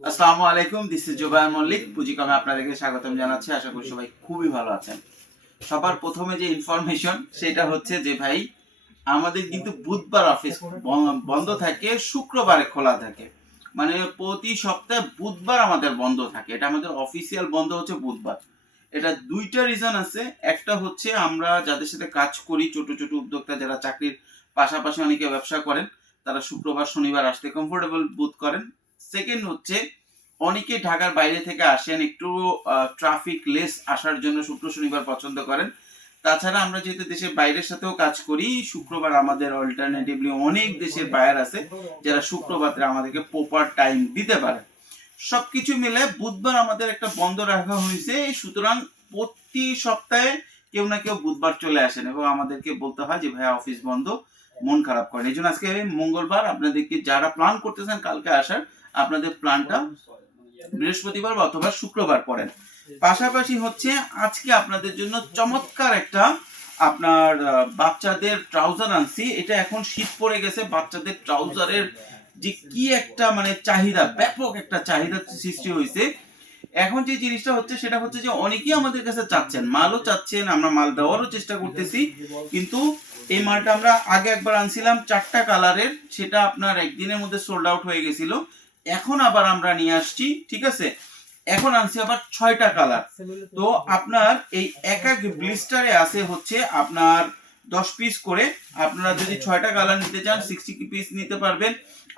আসসালামু আলাইকুম this is Zubair Mallik পুঁজিকমে আপনাদেরকে স্বাগতম জানাচ্ছি, আশা করি সবাই খুবই ভালো আছেন। সবার প্রথমে যে ইনফরমেশন সেটা হচ্ছে যে ভাই, আমাদের কিন্তু বুধবার অফিস বন্ধ থাকে, শুক্রবারে খোলা থাকে। মানে প্রতি সপ্তাহে বুধবার আমাদের বন্ধ থাকে। এটা আমাদের অফিসিয়াল বন্ধ হচ্ছে বুধবার। এটা দুইটা রিজন আছে। একটা হচ্ছে আমরা যাদের সাথে কাজ করি, ছোট ছোট উদ্যোক্তা যারা চাকরির পাশাপাশি অনেকে ব্যবসা করেন, তারা শুক্রবার, শনিবার আসতে কমফোর্টেবল বোধ করেন। সেকেন্ড হচ্ছে, অনেকে ঢাকার বাইরে থেকে আসেন, একটু ট্রাফিক লেস আসার জন্য শুক্র, শনিবার পছন্দ করেন। তাছাড়া আমরা যেহেতু দেশের বাইরের সাথেও কাজ করি, শুক্রবার আমাদের অল্টারনেটিভলি অনেক দেশের বায়ার আছে, যারা শুক্রবারে আমাদেরকে প্রপার টাইম দিতে পারে। সবকিছু মিলে বুধবার আমাদের একটা বন্ধ রাখা হয়েছে, সুতরাং প্রতি সপ্তাহে কেউ না কেউ বুধবার চলে আসেন এবং আমাদেরকে বলতে হয় যে, ভাইয়া অফিস বন্ধ। মন খারাপ করেন। এই জন্য আজকে মঙ্গলবার আপনাদেরকে যারা প্ল্যান করতেছেন কালকে আসার, আপনাদের প্ল্যানটা বৃহস্পতিবার বা অথবা শুক্রবার পড়েন। পাশাপাশি হচ্ছে আজকে আপনাদের জন্য চমৎকার একটা আপনার বাচ্চাদের ট্রাউজার আনছি। এটা এখন শীত পড়ে গেছে, বাচ্চাদের ট্রাউজারের যে কি একটা মানে চাহিদা, ব্যাপক একটা চাহিদা সৃষ্টি হয়েছে। এখন যে জিনিসটা হচ্ছে সেটা হচ্ছে যে অনেকেই আমাদের কাছে চাচ্ছেন, মালও চাচ্ছেন, আমরা মাল দেওয়ারও চেষ্টা করতেছি, কিন্তু এই মালটা আমরা আগে একবার আনছিলাম, চারটা কালারের, সেটা আপনার একদিনের মধ্যে সোল্ড আউট হয়ে গেছিল। এখন আবার আমরা নিয়ে আসছি, ঠিক আছে? এখন আনছি আবার ছয়টা কালার। তো আপনার এই এক এক ব্লিস্টারে আছে হচ্ছে আপনার দশ পিস করে, আপনারা যদি ছয়টা কালার নিতে চান সিক্সটি পিস নিতে পারবেন,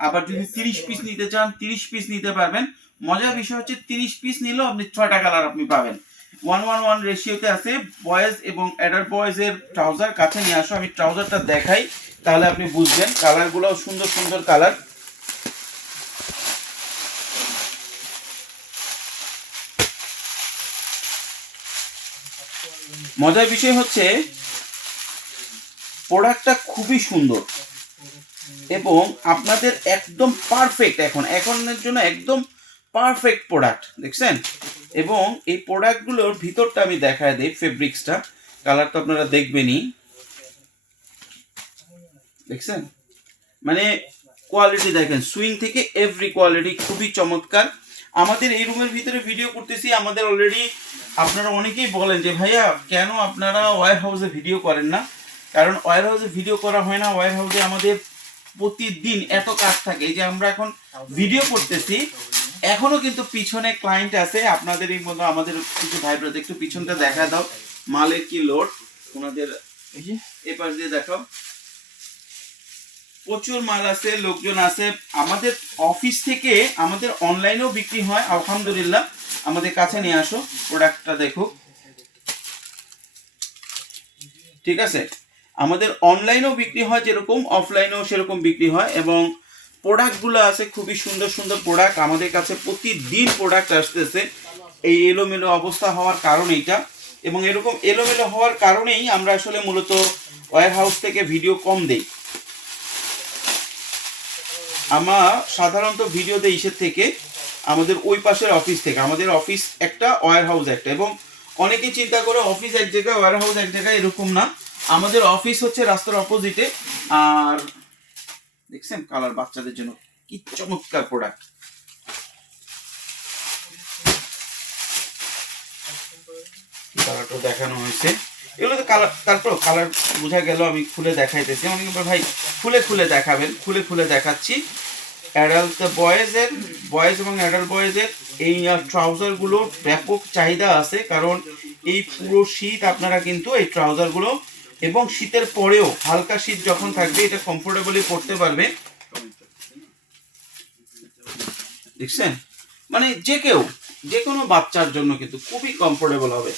আবার যদি তিরিশ পিস নিতে চান, তিরিশ পিস নিতে পারবেন। মজার বিষয় হচ্ছে তিরিশ পিস নিলেও আপনি ছয়টা কালার আপনি পাবেন। ওয়ান ওয়ান ওয়ান রেশিওতে আছে বয়েজ এবং অ্যাডাল্ট বয়েজের ট্রাউজার কাছে নিয়ে আসো, আমি ট্রাউজারটা দেখাই, তাহলে আপনি বুঝবেন কালারগুলোও সুন্দর সুন্দর কালার মজার বিষয় হচ্ছে প্রোডাক্টটা খুবই সুন্দর এবং আপনাদের একদম পারফেক্ট এখন, এখনের জন্য একদম পারফেক্ট প্রোডাক্ট দেখছেন? এবং এই প্রোডাক্টগুলোর ভিতরটা আমি দেখায় দিই ফেব্রিক্সটা কালার তো আপনারা দেখবেনই। দেখছেন? মানে কোয়ালিটি দেখেন সুইং থেকে এভরি কোয়ালিটি খুবই চমৎকার। আমাদের এই রুমের ভিতরে ভিডিও করতেছি, আমাদের অলরেডি আপনারা অনেকেই বলেন যে, ভাইয়া, কেন আপনারা ওয়ার হাউসে ভিডিও করেন না? কারণ ওয়ার হাউসে ভিডিও করা হয় না। ওয়ার হাউসে আমাদের প্রতিদিন এত কাজ থাকে। যে আমরা এখন ভিডিও করতেছি এখনও কিন্তু পিছনে ক্লায়েন্ট আছে, আপনাদের এই মতো আমাদের কিছু ভাই ব্রাদার একটু পিছনটা দেখা দাও। মালের কি লোড ওনাদের এই যে, এ পাশ দিয়ে দেখাও। প্রচুর মাল আছে, লোকজন আছে। আমাদের অফিস থেকে আমাদের অনলাইনেও বিক্রি হয়, আলহামদুলিল্লাহ। আমাদের কাছে নিয়ে আসো প্রোডাক্টটা দেখো। ঠিক আছে? আমাদের অনলাইনেও বিক্রি হয়, যেরকম অফলাইনেও সেরকম বিক্রি হয়, এবং প্রোডাক্টগুলো আছে, খুবই সুন্দর সুন্দর প্রোডাক্ট আমাদের কাছে প্রতিদিন প্রোডাক্ট আসতেছে। এই এলোমেলো অবস্থা হওয়ার কারণ এইটা এবং এরকম এলোমেলো হওয়ার কারণেই আমরা আসলে মূলত ওয়ার হাউস থেকে ভিডিও কম দেই। আমার সাধারণত ভিডিও দেই ইসের থেকে, আমাদের ওই পাশের অফিস থেকে। আমাদের অফিস একটা ওয়ার হাউস একটা এবং অনেকে চিন্তা করে অফিস এক জায়গায় ওয়ার হাউস এক জায়গায় এরকম না। আমাদের অফিস হচ্ছে রাস্তার অপোজিটে আর দেখছেন? কালার বাচ্চাদের জন্য কি চমৎকার প্রোডাক্ট কালারটা দেখানো হয়েছে। এগুলো তো কালার, তারপর কালার বোঝা গেল, আমি খুলে দেখাইতেছি। অনেকে ভাই খুলে খুলে দেখাবেন, খুলে খুলে দেখাচ্ছি। অ্যাডাল্ট বয়েজের বয়েজ এবং অ্যাডাল্ট বয়েজের এই ট্রাউজারগুলোর ব্যাপক চাহিদা আছে, কারণ এই পুরো শীত আপনারা কিন্তু এই ট্রাউজারগুলো এবং শীতের পরেও হালকা শীত যখন থাকবে, এটা কমফোর্টেবলি পড়তে পারবে। দেখছেন? মানে যে কেউ, যে কোনো বাচ্চার জন্য কিন্তু খুবই কমফোর্টেবল হবে।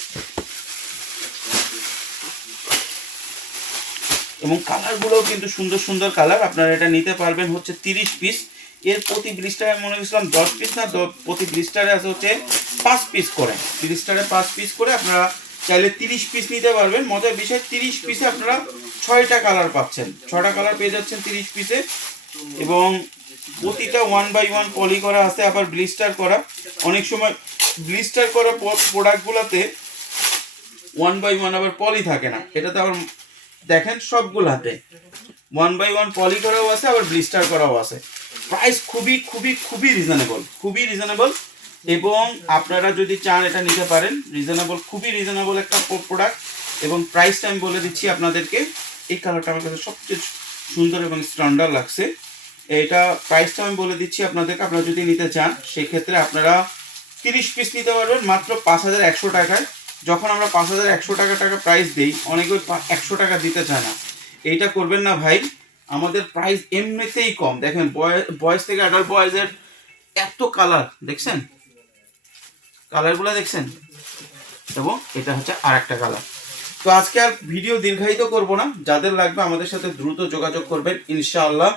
এবং কালারগুলোও কিন্তু সুন্দর সুন্দর কালার আপনারা এটা নিতে পারবেন হচ্ছে তিরিশ পিস এর প্রতি ব্লিস্টারে মনে করছিলাম দশ পিস না প্রতি ব্লিস্টারে আছে হচ্ছে পাঁচ পিস করে। ব্লিস্টারে পাঁচ পিস করে আপনারা চাইলে তিরিশ পিস নিতে পারবেন। মজার বিষয়, তিরিশ পিসে আপনারা ছয়টা কালার পাচ্ছেন। ছয়টা কালার পেয়ে যাচ্ছেন তিরিশ পিসে এবং প্রতিটা ওয়ান বাই ওয়ান পলি করা আছে, আবার ব্লিস্টার করা। অনেক সময় ব্লিস্টার করা প্রোডাক্টগুলোতে ওয়ান বাই ওয়ান আবার পলি থাকে না। এটাতে আবার দেখেন সবগুলাতে। ওয়ান বাই ওয়ান পলি করাও আছে, আবার ব্লিস্টার করাও আছে। প্রাইস খুবই খুবই খুবই রিজনেবল খুবই রিজনেবল এবং আপনারা যদি চান এটা নিতে পারেন রিজনেবল খুবই রিজনেবল একটা প্রোডাক্ট এবং প্রাইসটা আমি বলে দিচ্ছি আপনাদেরকে। এই কালারটা আমার কাছে সবচেয়ে সুন্দর এবং স্ট্যান্ডার্ড লাগছে। এটা প্রাইসটা আমি বলে দিচ্ছি আপনাদেরকে, আপনারা যদি নিতে চান, সেক্ষেত্রে আপনারা তিরিশ পিস নিতে পারবেন, মাত্র পাঁচ হাজার একশো টাকায়। যখন আমরা পাঁচ হাজার একশো টাকা টাকা প্রাইস দিই, অনেকে একশো টাকা দিতে চায় না। এইটা করবেন না ভাই, আমাদের প্রাইস এমনিতেই কম। দেখেন বয়স থেকে অ্যাডাল্ট বয়েজের এত কালার দেখছেন? কালারগুলো দেখছেন? এবং এটা হচ্ছে আর একটা কালার। তো আজকে আর ভিডিও দীর্ঘায়িত করব না। যাদের লাগবে আমাদের সাথে দ্রুত যোগাযোগ করবেন, ইনশাআল্লাহ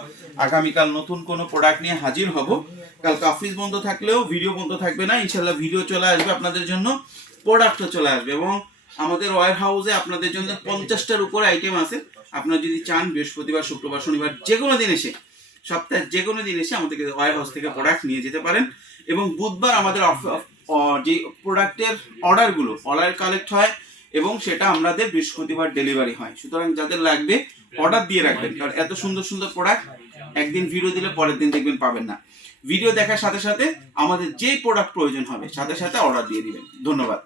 আগামীকাল নতুন কোনো প্রোডাক্ট নিয়ে হাজির হব। কাল অফিস বন্ধ থাকলেও ভিডিও বন্ধ থাকবে না। ইনশাআল্লাহ ভিডিও চলে আসবে আপনাদের জন্য প্রোডাক্টও চলে আসবে এবং আমাদের ওয়ার হাউসে আপনাদের জন্য পঞ্চাশটার উপরে আইটেম আছে। আপনারা যদি চান, বৃহস্পতিবার, শুক্রবার, শনিবার যে কোনো দিন এসে, সপ্তাহের যে কোনো দিন এসে আমাদের ওয়ার হাউস থেকে প্রোডাক্ট নিয়ে যেতে পারেন এবং বুধবার আমাদের যে প্রোডাক্টের অর্ডারগুলো অর্ডার কালেক্ট হয় এবং সেটা আমাদের বৃহস্পতিবার ডেলিভারি হয়। সুতরাং যাদের লাগবে অর্ডার দিয়ে রাখবেন, কারণ এত সুন্দর সুন্দর প্রোডাক্ট একদিন ভিডিও দিলে পরের দিন দেখবেন পাবেন না। ভিডিও দেখার সাথে সাথে আমাদের যেই প্রোডাক্ট প্রয়োজন হবে, সাথে সাথে অর্ডার দিয়ে দিবেন। ধন্যবাদ।